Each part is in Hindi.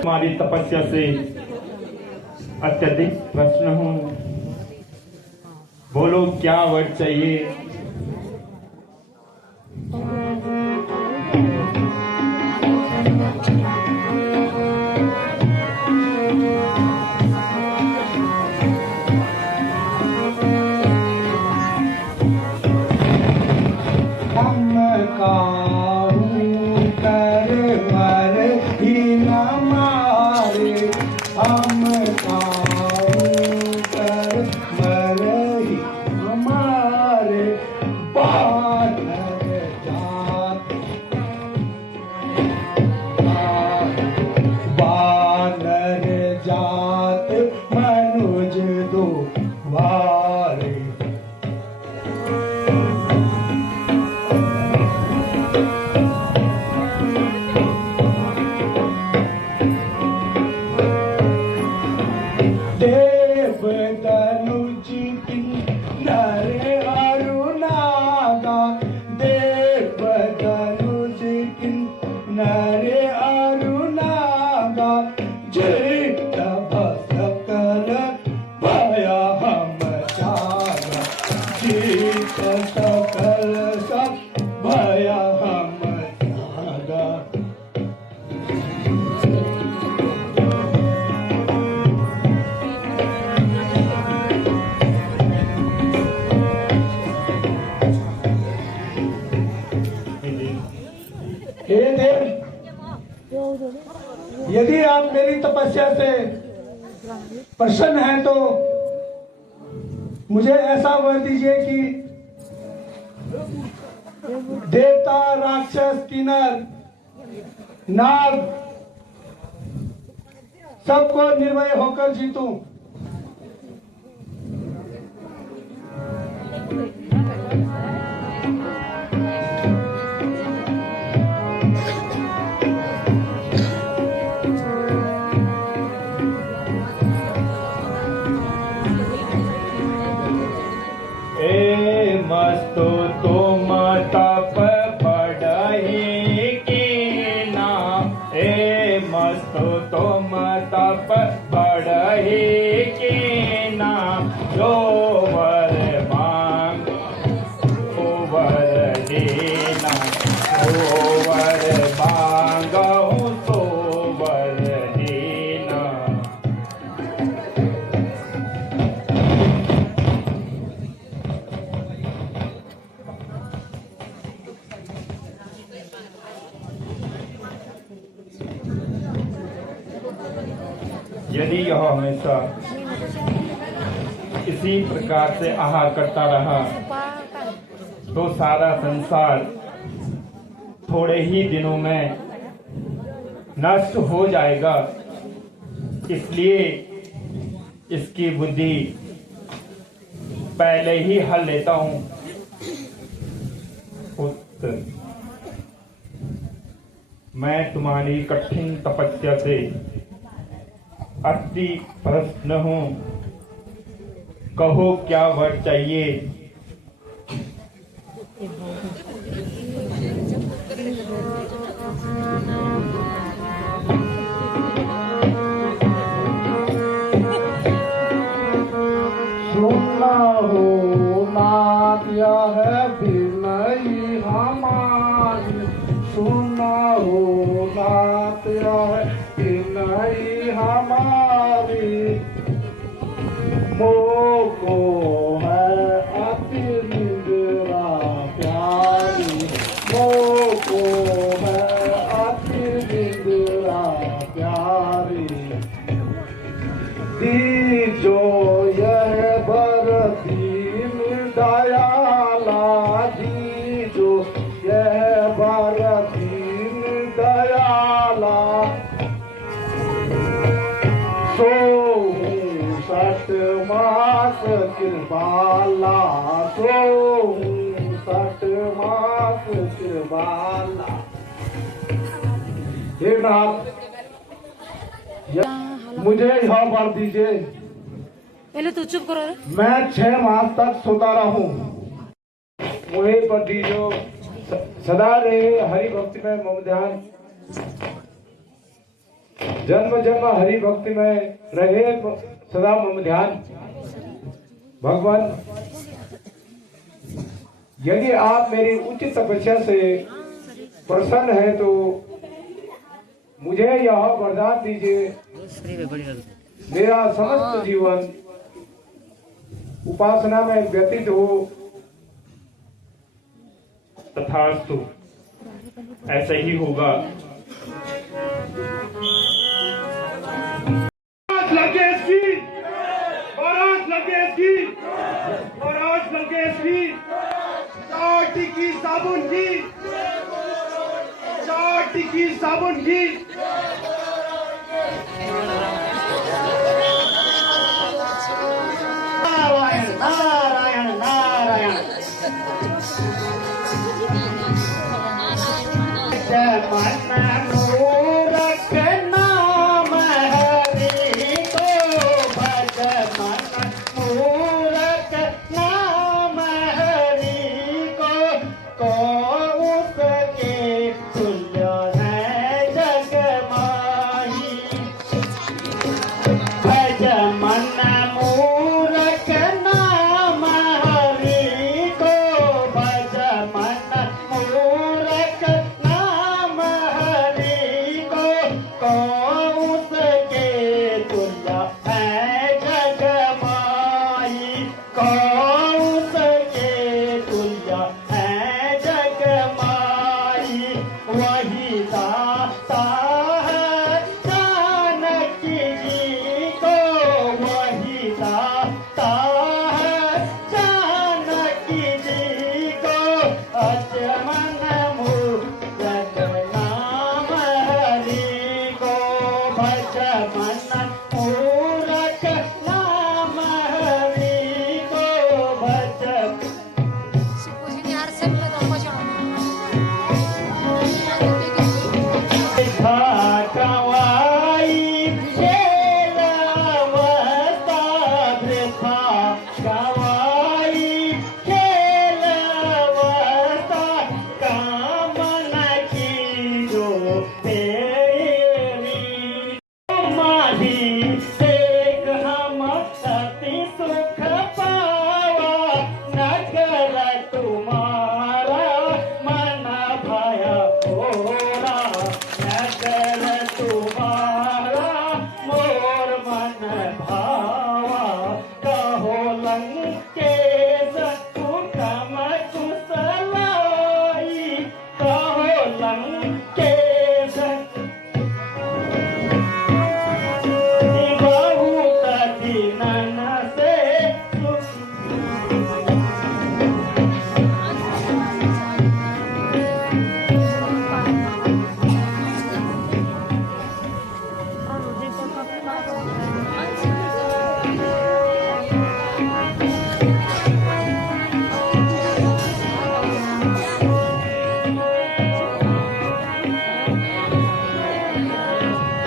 हमारी तपस्या से अत्यधिक प्रश्न हूँ, बोलो क्या वर चाहिए। यदि आप मेरी तपस्या से प्रसन्न हैं तो मुझे ऐसा वर दीजिए कि देवता, राक्षस, किन्नर, नाग सबको निर्भय होकर जीतूं। मस्तो तुम तप बढ़ही कीना, मस्तो तुम तप बढ़ही कीना, जो वर मांगो वर देना, जो वर मांगो तो वर देना। यदि यह हमेशा इसी प्रकार से आहार करता रहा तो सारा संसार थोड़े ही दिनों में नष्ट हो जाएगा। इसलिए इसकी बुद्धि पहले ही हल लेता हूं। पुत्र, मैं तुम्हारी कठिन तपस्या से अति प्रसन्न हूँ, कहो क्या वर चाहिए। सुना हो नाथ यह विनयी हमारी, सुना हो नाथ यह विनयी हमारी, मोको है अति निंद्रा प्यारी, मोको है अति निंद्रा प्यारी। दीजो यह बर दीन दयाला, दीजो यह बर दीन दयाला, सो सठ मास कृपाला, सो सठ मास कृपाला। हे नाथ, मुझे यह वर दीजिए। पहले तू चुप करो रे। मैं 6 मास तक सोता रहूं, मुझे पर दीजो सदा रहे हरि भक्ति में मम ध्यान, जन्म जन्म हरि भक्ति में रहे सदा मम ध्यान। भगवान, यदि आप मेरी उच्च तपस्या से प्रसन्न है तो मुझे यह वरदान दीजिए, मेरा समस्त जीवन उपासना में व्यतीत हो। तथास्तु, ऐसा ही होगा। लंकेश की, महाराज लंकेश की, महाराज लंकेश की, चार टिक्की साबुन की, चार टिक्की साबुन की। नारायण नारायण नारायण। मन मूरख नाम हरि को भज, मन मूरख नाम हरि को उसके तुल्य है जग माही। भज मन मूरख नाम हरि को, भज मन मूरख नाम हरि को उसके तुल्य है जग माही। को उसके तुल्य है जग माही। वही दाता है जानकी जी को, वही दाता है जानकी जी को। अचमन मूरख नाम हरि को, भज मन मूरख नाम हरि को, भज। कवाई खेल अवस्था वृथा, कवाई खेल अवस्था कामना की जो तेरी। माही देख हम अति सुख पावा, नगर तुम्हारा मन भय भोरा। नगर तुम्हारा मोर मन भावा, कहो लंकेश सुखम कुशलाई। कहो लंकेश बहुत दीनन से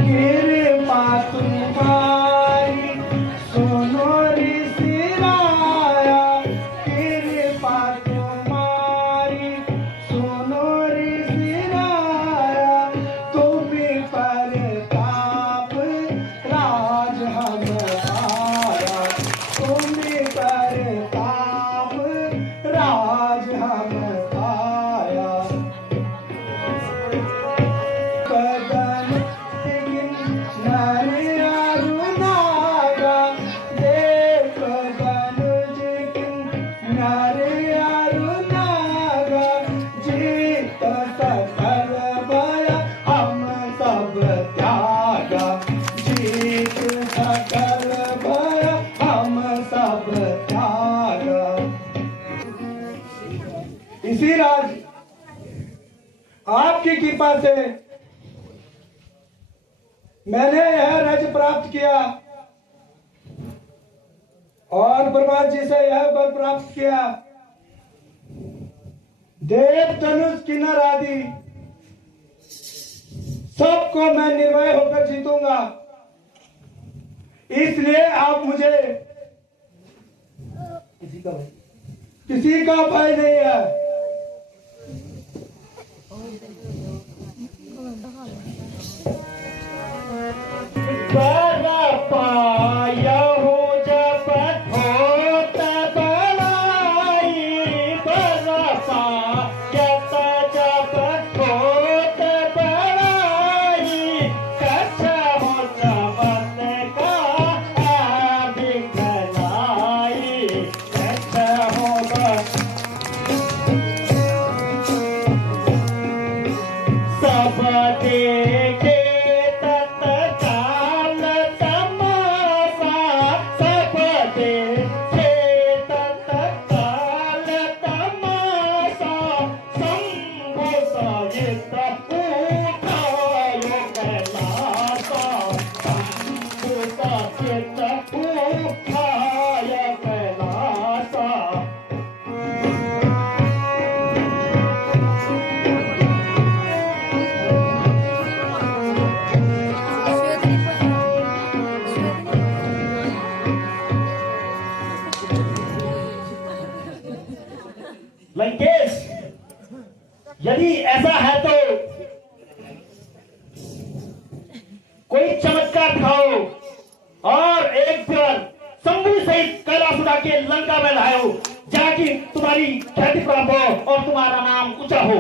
कृपा तुम्हारी सुनो ऋषि राया। कृपा तुम्हारी सुनो ऋषि राया। तुम प्रताप राज हम आया। तुम प्रताप राज हम आया। कदम नागा देव गनुज नागा, जीत सकल भय हम सब त्यागा। जीत सकल भय हम सब त्यागा। इसी राज आपकी कृपा से मैंने यह रज प्राप्त किया और ब्रह्मा जी से यह वर प्राप्त किया। देव धनुष किन्नर आदि सबको मैं निर्भय होकर जीतूंगा। इसलिए आप मुझे किसी का भय नहीं है। पाया हो जब होत बड़ाई बरपा जब जब होत बड़ाई कच्चा हो जबत का दिखलाई कच्चा होगा सब देखे तत्काल तमाशा सब देखे तत्काल तमाशा शंभु सहित उठायो कैलासा शंभु सहित उठायो कैलासा लंकेश यदि ऐसा है तो कोई चमत्कार दिखाओ और एक बार शंभु सहित कैलाश उठा के लंका में लाओ जाकि तुम्हारी ख्याति प्राप्त हो और तुम्हारा नाम ऊंचा हो।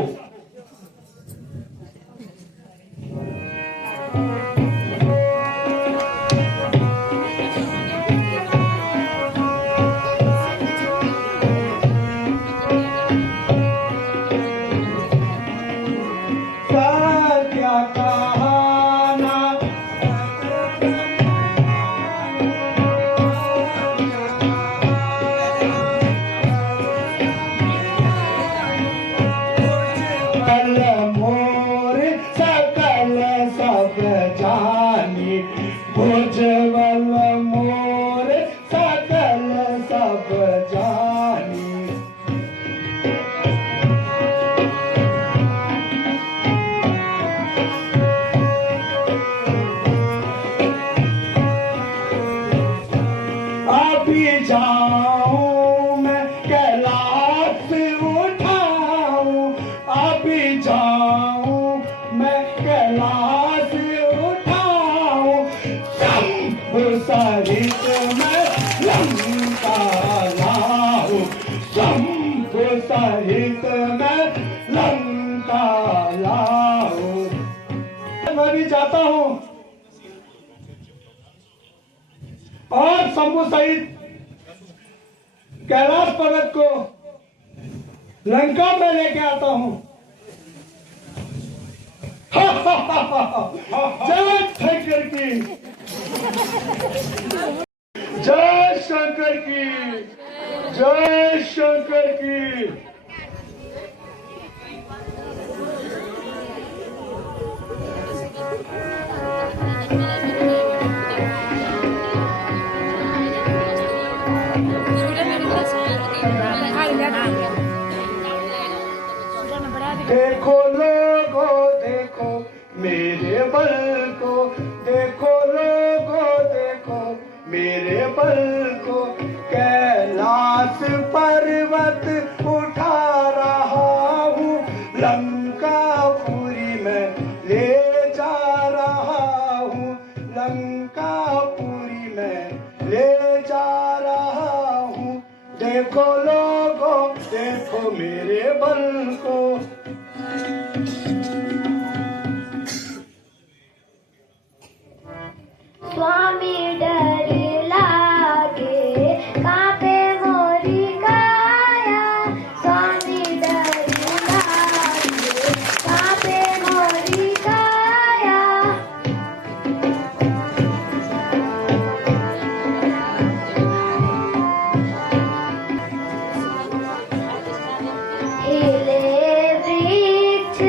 क्या कहाना कल मोर सकल सब जानी भुजबल मोर सकल सब जानी अभी जाऊं मैं कैलाश उठाऊं अभी जाऊं मैं कैलाश उठाऊं शंभु सहित मैं लंका लाऊं शंभु सहित मैं लंका लाऊं। मैं भी जाता हूँ और शंभु सहित कैलाश पर्वत को लंका में लेके आता हूं। जय शंकर की जय शंकर की जय शंकर की। देखो लोगो देखो मेरे बल को देखो लोगो देखो मेरे बल को कैलाश पर्वत उठा रहा हूँ लंकापुरी में ले जा रहा हूँ लंकापुरी में ले जा रहा हूँ। देखो लोगो देखो मेरे बल को। स्वामी डर लागे कांपे मोरी काया स्वामी डर लागे कांपे मोरी काया हिले वृक्ष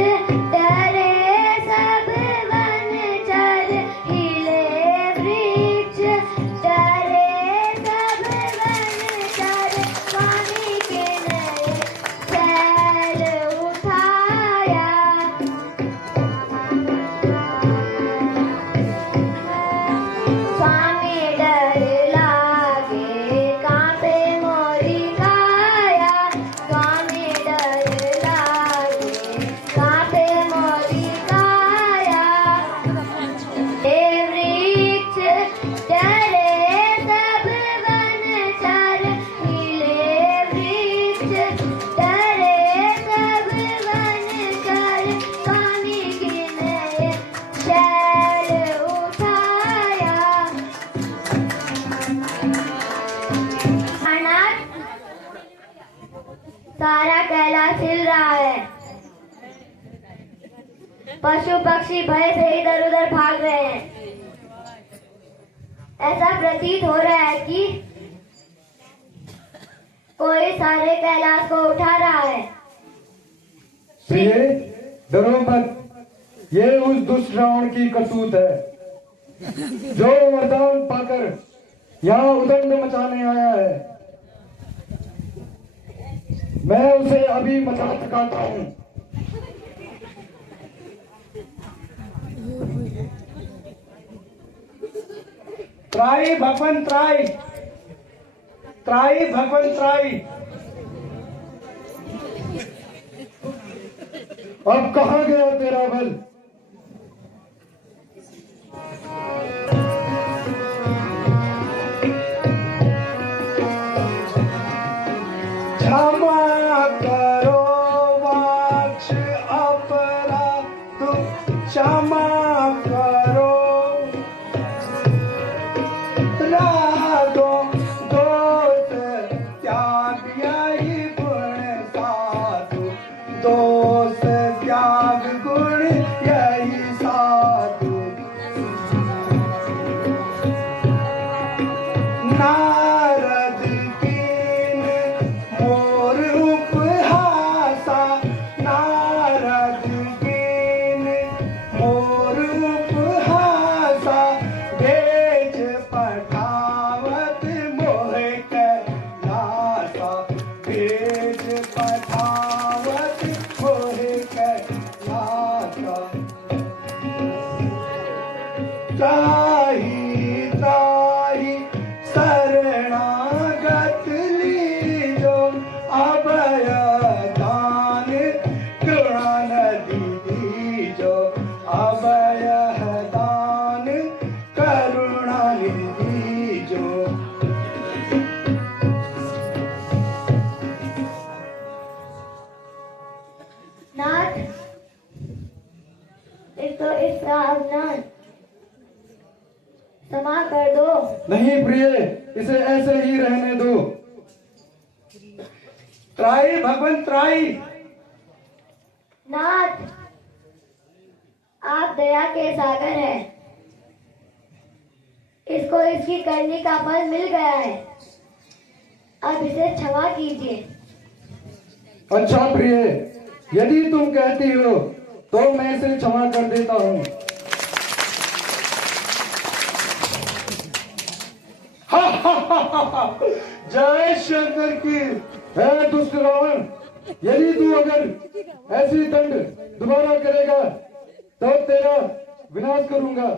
पशु पक्षी भय से इधर उधर भाग रहे हैं। ऐसा प्रतीत हो रहा है कि कोई सारे कैलाश को उठा रहा है। प्रिय, डरो मत, ये उस दुष्ट रावण की करतूत है जो वरदान पाकर यहाँ उदंड मचाने आया है। मैं उसे अभी मचा चुकाता हूँ। त्राई भगवन त्राई, त्राई भगवन त्राई। अब कहाँ गया तेरा बल? क्षमा करो वाक्ष अपराध, क्षमा करो राधो दोष त्याग यही गुण साधु, दोष त्याग गुण यही साधु। नारद कीन मोर उपहासा, नारद कीन मोर उपहासा, भेज पठावत मोह कैलासा, भेज पठावत मोह कैलासा। त्राहि त्राहि शरणागत लीजो, अभय दान करुणा नदी दीजो, अभय दान करुणा निधि दीजो। नाथ, इसका अवमान क्षमा कर दो। नहीं प्रिय, इसे ऐसे ही रहने दो। त्राई भगवन त्राई। नाथ, आप दया के सागर हैं। इसको इसकी करनी का फल मिल गया है। अब इसे क्षमा कीजिए। अच्छा प्रिय, यदि तुम कहती हो तो मैं इसे क्षमा कर देता हूँ। जय शंकर की। है दुष्ट रावण, यदि तू अगर ऐसी दंड दोबारा करेगा तो तेरा विनाश करूंगा।